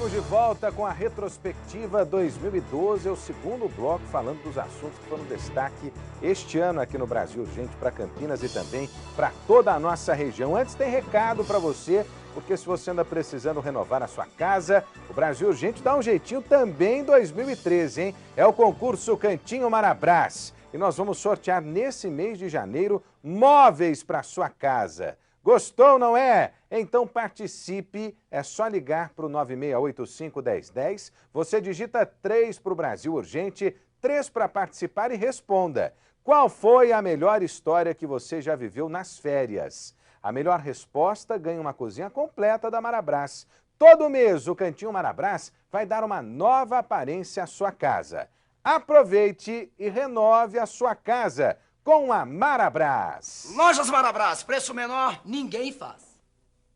estamos de volta com a retrospectiva 2012, é o segundo bloco falando dos assuntos que foram destaque este ano aqui no Brasil Urgente para Campinas e também para toda a nossa região. Antes tem recado para você, porque se você anda precisando renovar a sua casa, o Brasil Urgente dá um jeitinho também em 2013, hein? É o concurso Cantinho Marabras e nós vamos sortear nesse mês de janeiro móveis para sua casa. Gostou, não é? Então participe, é só ligar para o 9685-1010, você digita 3 para o Brasil Urgente, 3 para participar e responda. Qual foi a melhor história que você já viveu nas férias? A melhor resposta ganha uma cozinha completa da Marabras. Todo mês o Cantinho Marabras vai dar uma nova aparência à sua casa. Aproveite e renove a sua casa com a Marabras. Lojas Marabras, preço menor, ninguém faz.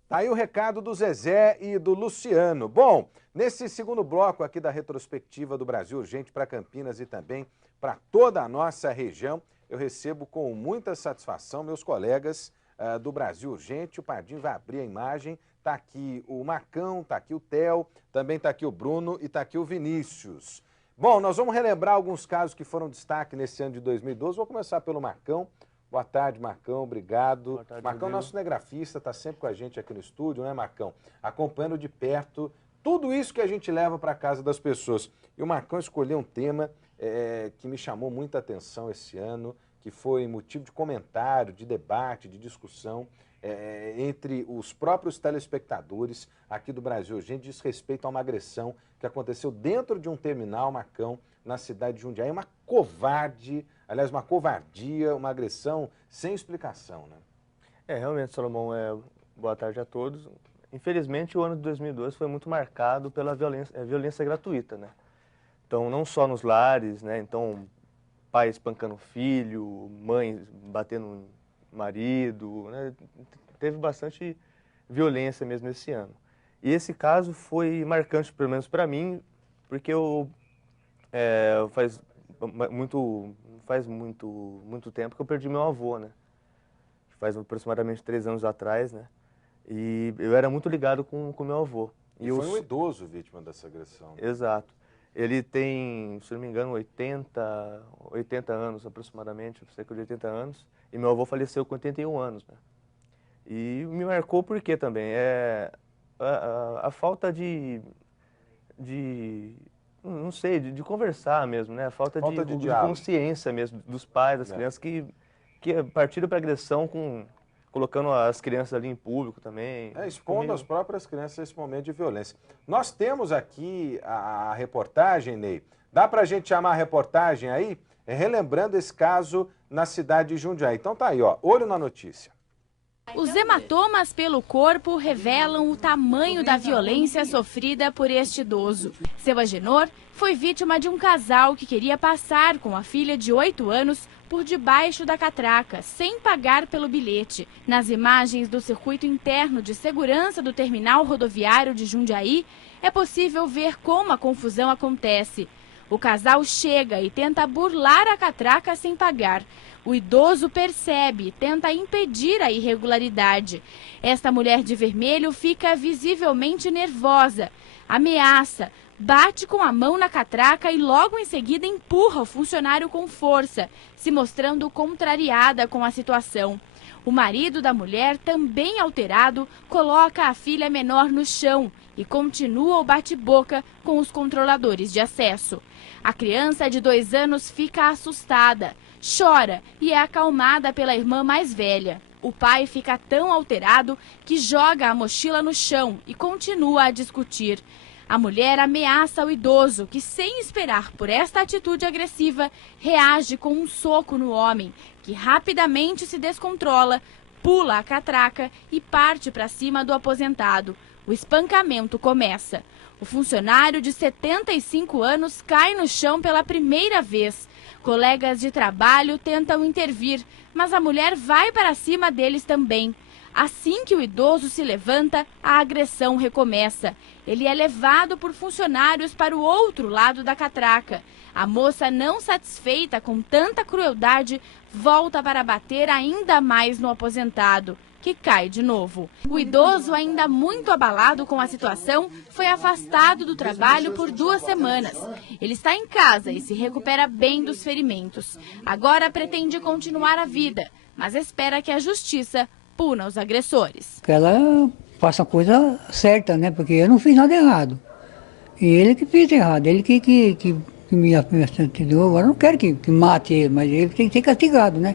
Tá aí o recado do Zezé e do Luciano. Bom, nesse segundo bloco aqui da retrospectiva do Brasil Urgente para Campinas e também para toda a nossa região, eu recebo com muita satisfação meus colegas do Brasil Urgente. O Pardinho vai abrir a imagem. Tá aqui o Marcão, tá aqui o Theo, também tá aqui o Bruno e tá aqui o Vinícius. Bom, nós vamos relembrar alguns casos que foram destaque nesse ano de 2012. Vou começar pelo Marcão. Boa tarde, Marcão, obrigado. Boa tarde, Marcão, nosso cinegrafista, está sempre com a gente aqui no estúdio, né, Marcão? Acompanhando de perto tudo isso que a gente leva para casa das pessoas. E o Marcão escolheu um tema que me chamou muita atenção esse ano, que foi motivo de comentário, de debate, de discussão entre os próprios telespectadores aqui do Brasil Urgente, diz respeito a uma agressão que aconteceu dentro de um terminal, Marcão, na cidade de Jundiaí. Uma covardia, uma agressão sem explicação, né? Realmente, Salomão, boa tarde a todos. Infelizmente, o ano de 2012 foi muito marcado pela violência gratuita, né? Então, não só nos lares, né? Então, pai espancando filho, mãe batendo marido, né? Teve bastante violência mesmo esse ano. E esse caso foi marcante, pelo menos para mim, porque faz muito tempo que eu perdi meu avô, né? Faz aproximadamente 3 anos atrás, né? E eu era muito ligado com meu avô. E foi um idoso vítima dessa agressão. Exato. Ele tem, se não me engano, 80 anos aproximadamente, cerca de 80 anos. E meu avô faleceu com 81 anos, né? E me marcou porque também a falta de não sei, de conversar mesmo, né? A falta de consciência mesmo dos pais, das crianças que partiram para agressão colocando as crianças ali em público também. Expondo as próprias crianças a esse momento de violência. Nós temos aqui a reportagem, Ney. Dá para a gente chamar a reportagem aí? Relembrando esse caso na cidade de Jundiaí. Então tá aí, ó, olho na notícia. Os hematomas pelo corpo revelam o tamanho da violência sofrida por este idoso. Seu Agenor foi vítima de um casal que queria passar com a filha de 8 anos por debaixo da catraca, sem pagar pelo bilhete. Nas imagens do circuito interno de segurança do terminal rodoviário de Jundiaí, é possível ver como a confusão acontece. O casal chega e tenta burlar a catraca sem pagar. O idoso percebe e tenta impedir a irregularidade. Esta mulher de vermelho fica visivelmente nervosa, ameaça, bate com a mão na catraca e logo em seguida empurra o funcionário com força, se mostrando contrariada com a situação. O marido da mulher, também alterado, coloca a filha menor no chão e continua o bate-boca com os controladores de acesso. A criança de 2 anos fica assustada, chora e é acalmada pela irmã mais velha. O pai fica tão alterado que joga a mochila no chão e continua a discutir. A mulher ameaça o idoso, que, sem esperar por esta atitude agressiva, reage com um soco no homem, que rapidamente se descontrola, pula a catraca e parte para cima do aposentado. O espancamento começa. O funcionário de 75 anos cai no chão pela primeira vez. Colegas de trabalho tentam intervir, mas a mulher vai para cima deles também. Assim que o idoso se levanta, a agressão recomeça. Ele é levado por funcionários para o outro lado da catraca. A moça, não satisfeita com tanta crueldade, volta para bater ainda mais no aposentado, que cai de novo. O idoso, ainda muito abalado com a situação, foi afastado do trabalho por 2 semanas. Ele está em casa e se recupera bem dos ferimentos. Agora pretende continuar a vida, mas espera que a justiça puna os agressores. Que ela faça a coisa certa, né? Porque eu não fiz nada errado. E ele que fez errado, ele que me entendeu? Agora eu não quero que mate ele, mas ele tem que ser castigado, né?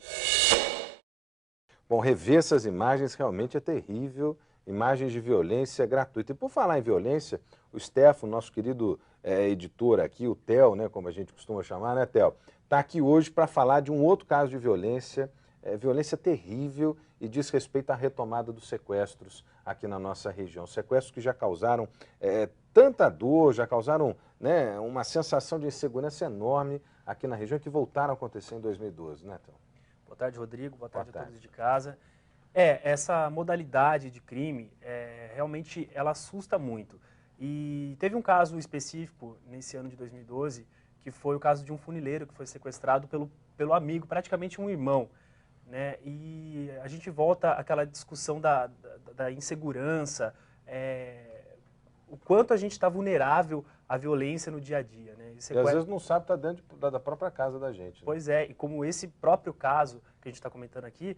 Bom, rever essas imagens realmente é terrível, imagens de violência gratuita. E por falar em violência, o Stefano, nosso querido editor aqui, o Theo, né, como a gente costuma chamar, né, Theo, está aqui hoje para falar de um outro caso de violência, violência terrível e diz respeito à retomada dos sequestros aqui na nossa região. Sequestros que já causaram tanta dor, já causaram, né, uma sensação de insegurança enorme aqui na região, que voltaram a acontecer em 2012, né, Theo? Boa tarde, Rodrigo. Boa tarde a todos de casa. Essa modalidade de crime, realmente, ela assusta muito. E teve um caso específico nesse ano de 2012, que foi o caso de um funileiro que foi sequestrado pelo amigo, praticamente um irmão, né? E a gente volta àquela discussão da insegurança, o quanto a gente está vulnerável à violência no dia a dia, né? E às vezes não sabe estar dentro da própria casa da gente. Né? Pois é, e como esse próprio caso que a gente está comentando aqui,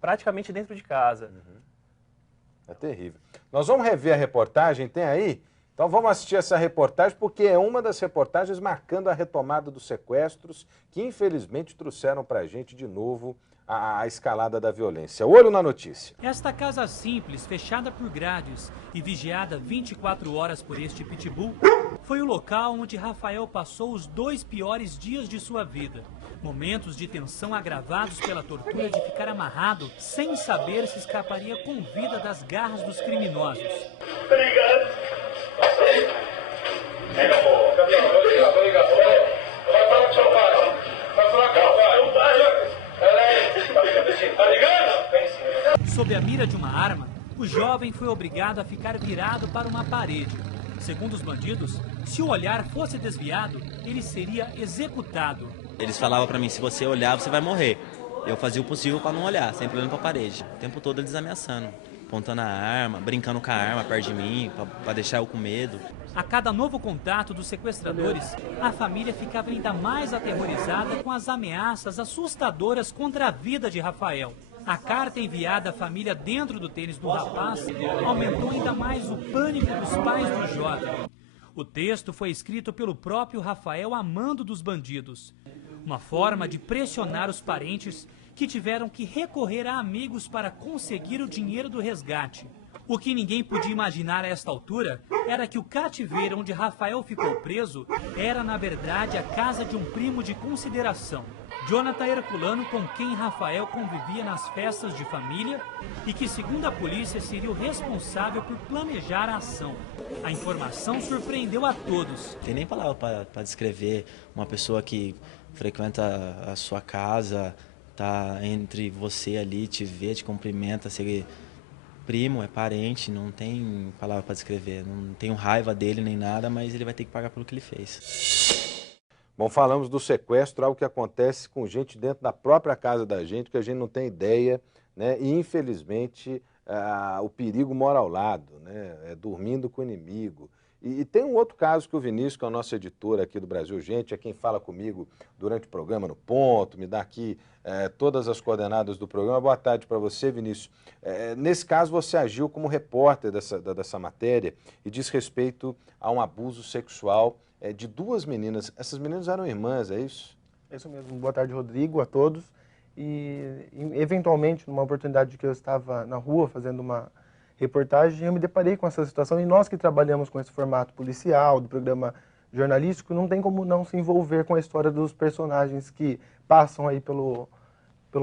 praticamente dentro de casa. Uhum. É terrível. Nós vamos rever a reportagem, tem aí? Então vamos assistir essa reportagem, porque é uma das reportagens marcando a retomada dos sequestros, que infelizmente trouxeram para a gente de novo a escalada da violência. Olho na notícia. Esta casa simples, fechada por grades e vigiada 24 horas por este pitbull, foi o local onde Rafael passou os 2 piores dias de sua vida. Momentos de tensão agravados pela tortura de ficar amarrado sem saber se escaparia com vida das garras dos criminosos. Sob a mira de uma arma, o jovem foi obrigado a ficar virado para uma parede. Segundo os bandidos, se o olhar fosse desviado, ele seria executado. Eles falavam para mim, se você olhar, você vai morrer. Eu fazia o possível para não olhar, sempre olhando para a parede. O tempo todo eles ameaçando, apontando a arma, brincando com a arma perto de mim, para deixar eu com medo. A cada novo contato dos sequestradores, a família ficava ainda mais aterrorizada com as ameaças assustadoras contra a vida de Rafael. A carta enviada à família dentro do tênis do rapaz aumentou ainda mais o pânico dos pais do jovem. O texto foi escrito pelo próprio Rafael a mando dos bandidos. Uma forma de pressionar os parentes que tiveram que recorrer a amigos para conseguir o dinheiro do resgate. O que ninguém podia imaginar a esta altura era que o cativeiro onde Rafael ficou preso era, na verdade, a casa de um primo de consideração, Jonathan Herculano, com quem Rafael convivia nas festas de família e que, segundo a polícia, seria o responsável por planejar a ação. A informação surpreendeu a todos. Tem nem palavra para descrever uma pessoa que frequenta a sua casa, tá entre você ali, te vê, te cumprimenta, se primo, é parente, não tem palavra para descrever. Não tenho raiva dele nem nada, mas ele vai ter que pagar pelo que ele fez. Bom, falamos do sequestro, algo que acontece com gente dentro da própria casa da gente, que a gente não tem ideia, né? E infelizmente o perigo mora ao lado, né? Dormindo com o inimigo. E tem um outro caso que o Vinícius, que é o nosso editor aqui do Brasil Gente, é quem fala comigo durante o programa no ponto, me dá aqui todas as coordenadas do programa. Boa tarde para você, Vinícius. Nesse caso, você agiu como repórter dessa matéria e diz respeito a um abuso sexual de 2 meninas. Essas meninas eram irmãs, é isso? É isso mesmo. Boa tarde, Rodrigo, a todos. E eventualmente, numa oportunidade que eu estava na rua fazendo uma reportagem, eu me deparei com essa situação, e nós que trabalhamos com esse formato policial, do programa jornalístico, não tem como não se envolver com a história dos personagens que passam aí pelo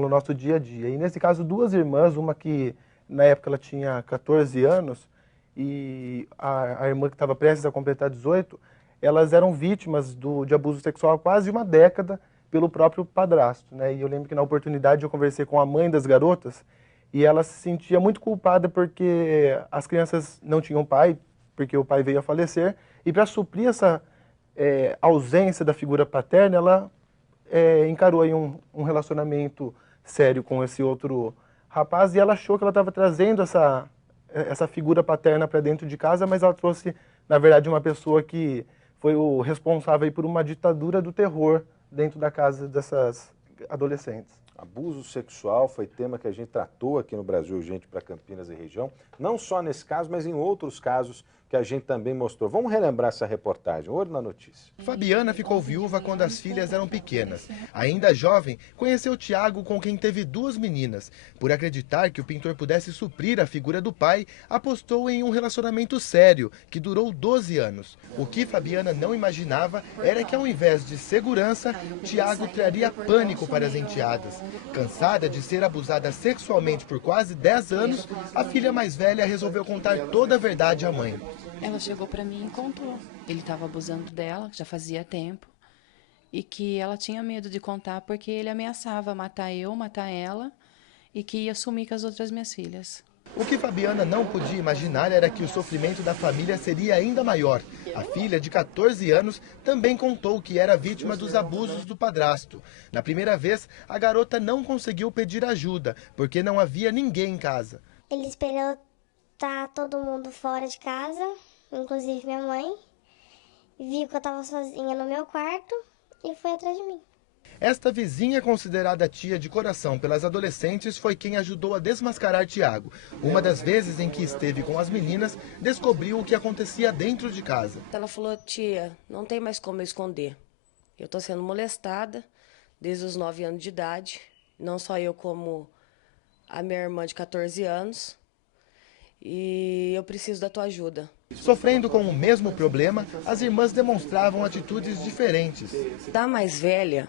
nosso dia a dia. E nesse caso, 2 irmãs, uma que na época ela tinha 14 anos e a irmã que estava prestes a completar 18, elas eram vítimas de abuso sexual há quase uma década pelo próprio padrasto, né? E eu lembro que na oportunidade eu conversei com a mãe das garotas, e ela se sentia muito culpada porque as crianças não tinham pai, porque o pai veio a falecer, e para suprir essa ausência da figura paterna, ela encarou aí um relacionamento sério com esse outro rapaz e ela achou que ela estava trazendo essa figura paterna para dentro de casa, mas ela trouxe, na verdade, uma pessoa que foi o responsável aí por uma ditadura do terror dentro da casa dessas adolescentes. Abuso sexual foi tema que a gente tratou aqui no Brasil Urgente para Campinas e região, não só nesse caso, mas em outros casos que a gente também mostrou. Vamos relembrar essa reportagem, olho na notícia. Fabiana ficou viúva quando as filhas eram pequenas. Ainda jovem, conheceu Tiago, com quem teve 2 meninas. Por acreditar que o pintor pudesse suprir a figura do pai, apostou em um relacionamento sério, que durou 12 anos. O que Fabiana não imaginava era que, ao invés de segurança, Tiago traria pânico para as enteadas. Cansada de ser abusada sexualmente por quase 10 anos, a filha mais velha resolveu contar toda a verdade à mãe. Ela chegou para mim e contou. Ele estava abusando dela, já fazia tempo, e que ela tinha medo de contar porque ele ameaçava matar eu, matar ela, e que ia sumir com as outras minhas filhas. O que Fabiana não podia imaginar era que o sofrimento da família seria ainda maior. A filha, de 14 anos, também contou que era vítima dos abusos do padrasto. Na primeira vez, a garota não conseguiu pedir ajuda, porque não havia ninguém em casa. Ele esperou tá todo mundo fora de casa, inclusive minha mãe, viu que eu estava sozinha no meu quarto e foi atrás de mim. Esta vizinha, considerada tia de coração pelas adolescentes, foi quem ajudou a desmascarar Tiago. Uma das vezes em que esteve com as meninas, descobriu o que acontecia dentro de casa. Ela falou: tia, não tem mais como eu esconder. Eu estou sendo molestada desde os 9 anos de idade, não só eu como a minha irmã de 14 anos. E eu preciso da tua ajuda. Sofrendo com o mesmo problema, as irmãs demonstravam atitudes diferentes. Da mais velha,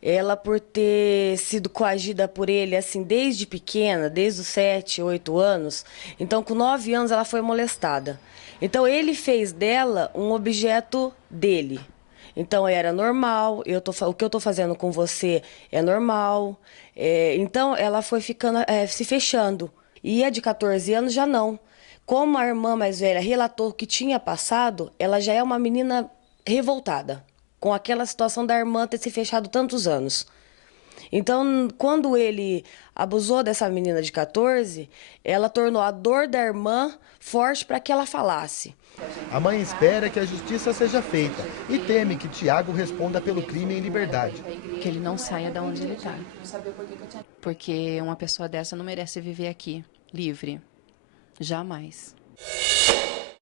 ela, por ter sido coagida por ele assim desde pequena, desde os 7, 8 anos, então com 9 anos ela foi molestada. Então ele fez dela um objeto dele. Então era normal, o que eu estou fazendo com você é normal. Então ela foi ficando, se fechando. E a de 14 anos já não. Como a irmã mais velha relatou o que tinha passado, ela já é uma menina revoltada com aquela situação da irmã ter se fechado tantos anos. Então, quando ele abusou dessa menina de 14, ela tornou a dor da irmã forte para que ela falasse. A mãe espera que a justiça seja feita e teme que Tiago responda pelo crime em liberdade. Que ele não saia de onde ele está. Porque uma pessoa dessa não merece viver aqui, livre. Jamais.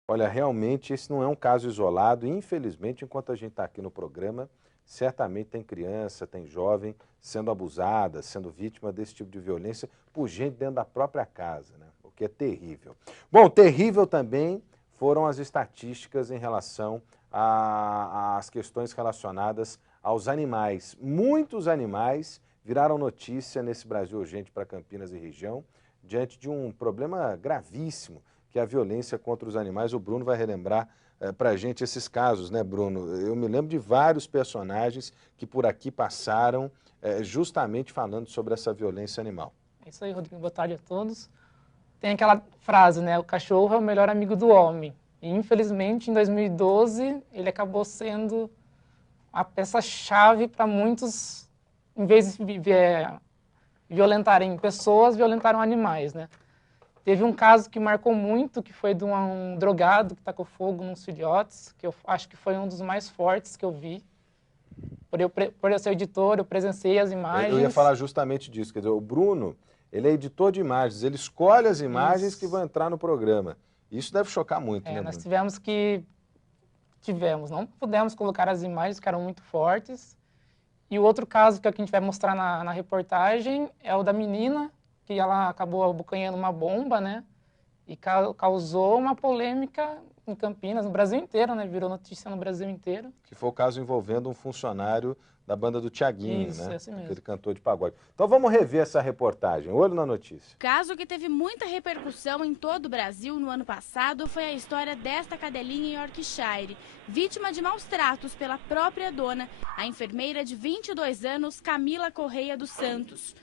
Olha, realmente esse não é um caso isolado. Infelizmente, enquanto a gente está aqui no programa, certamente tem criança, tem jovem sendo abusada, sendo vítima desse tipo de violência por gente dentro da própria casa, né? O que é terrível. Bom, terrível também foram as estatísticas em relação às questões relacionadas aos animais. Muitos animais viraram notícia nesse Brasil Urgente para Campinas e região, diante de um problema gravíssimo, que é a violência contra os animais. O Bruno vai relembrar para a gente esses casos, né, Bruno? Eu me lembro de vários personagens que por aqui passaram justamente falando sobre essa violência animal. É isso aí, Rodrigo. Boa tarde a todos. Tem aquela frase, né? O cachorro é o melhor amigo do homem. E, infelizmente, em 2012, ele acabou sendo a peça-chave para muitos, em vez de violentarem pessoas, violentaram animais, né? Teve um caso que marcou muito, que foi de um drogado que tacou fogo nos filhotes, que eu acho que foi um dos mais fortes que eu vi. Por eu ser editor, eu presenciei as imagens. Eu ia falar justamente disso, quer dizer, o Bruno, ele é editor de imagens, ele escolhe as imagens que vão entrar no programa. Isso deve chocar muito, né, Bruno? Nós não pudemos colocar as imagens, que eram muito fortes. E o outro caso que a gente vai mostrar na reportagem é o da menina, que ela acabou abocanhando uma bomba, né? E causou uma polêmica em Campinas, no Brasil inteiro, né? Virou notícia no Brasil inteiro. Que foi o caso envolvendo um funcionário da banda do Thiaguinho, Isso, né? Esse mesmo. Aquele cantor de pagode. Então vamos rever essa reportagem. Olho na notícia. Caso que teve muita repercussão em todo o Brasil no ano passado foi a história desta cadelinha em Yorkshire, vítima de maus tratos pela própria dona, a enfermeira de 22 anos, Camila Correia dos Santos.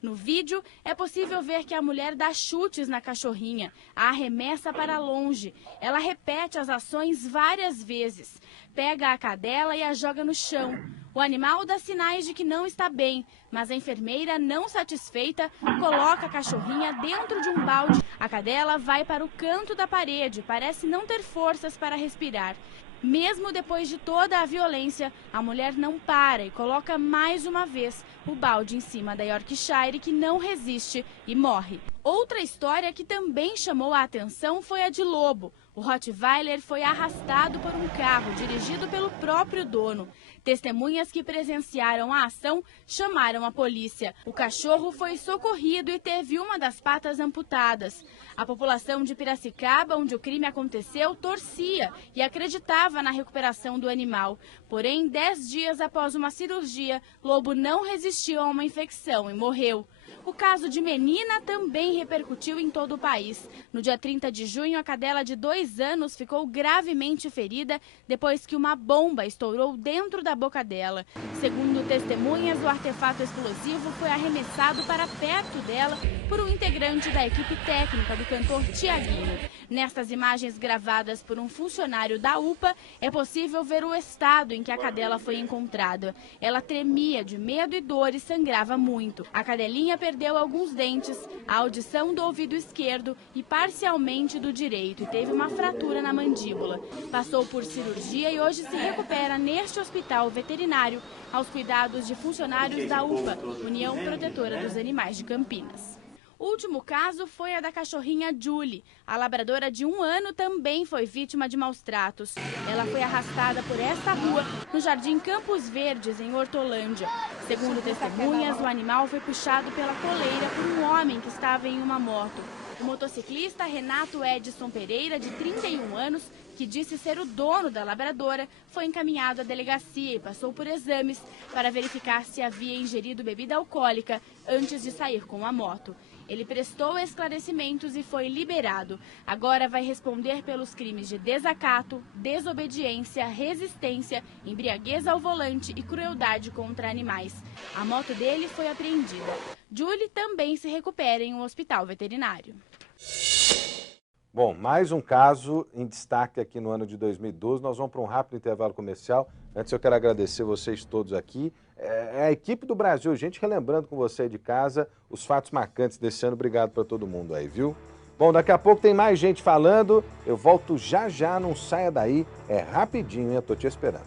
No vídeo, é possível ver que a mulher dá chutes na cachorrinha, a arremessa para longe. Ela repete as ações várias vezes. Pega a cadela e a joga no chão. O animal dá sinais de que não está bem, mas a enfermeira, não satisfeita, coloca a cachorrinha dentro de um balde. A cadela vai para o canto da parede, parece não ter forças para respirar. Mesmo depois de toda a violência, a mulher não para e coloca mais uma vez o balde em cima da Yorkshire, que não resiste e morre. Outra história que também chamou a atenção foi a de Lobo. O Rottweiler foi arrastado por um carro dirigido pelo próprio dono. Testemunhas que presenciaram a ação chamaram a polícia. O cachorro foi socorrido e teve uma das patas amputadas. A população de Piracicaba, onde o crime aconteceu, torcia e acreditava na recuperação do animal. Porém, 10 dias após uma cirurgia, Lobo não resistiu a uma infecção e morreu. O caso de Menina também repercutiu em todo o país. No dia 30 de junho, a cadela de 2 anos ficou gravemente ferida depois que uma bomba estourou dentro da boca dela. Segundo testemunhas, o artefato explosivo foi arremessado para perto dela por um integrante da equipe técnica do cantor Tiaguinho. Nestas imagens gravadas por um funcionário da UPA, é possível ver o estado em que a cadela foi encontrada. Ela tremia de medo e dor e sangrava muito. A cadelinha perdeu alguns dentes, a audição do ouvido esquerdo e parcialmente do direito, e teve uma fratura na mandíbula. Passou por cirurgia e hoje se recupera neste hospital veterinário aos cuidados de funcionários da UPA, União Protetora dos Animais de Campinas. O último caso foi a da cachorrinha Julie. A labradora de 1 ano também foi vítima de maus tratos. Ela foi arrastada por esta rua, no Jardim Campos Verdes, em Hortolândia. Segundo testemunhas, o animal foi puxado pela coleira por um homem que estava em uma moto. O motociclista Renato Edson Pereira, de 31 anos, que disse ser o dono da labradora, foi encaminhado à delegacia e passou por exames para verificar se havia ingerido bebida alcoólica antes de sair com a moto. Ele prestou esclarecimentos e foi liberado. Agora vai responder pelos crimes de desacato, desobediência, resistência, embriaguez ao volante e crueldade contra animais. A moto dele foi apreendida. Julie também se recupera em um hospital veterinário. Bom, mais um caso em destaque aqui no ano de 2012. Nós vamos para um rápido intervalo comercial. Antes eu quero agradecer vocês todos aqui. É a equipe do Brasil, gente, relembrando com você aí de casa os fatos marcantes desse ano. Obrigado para todo mundo aí, viu? Bom, daqui a pouco tem mais gente falando. Eu volto já já, não saia daí. É rapidinho, hein? Eu tô te esperando.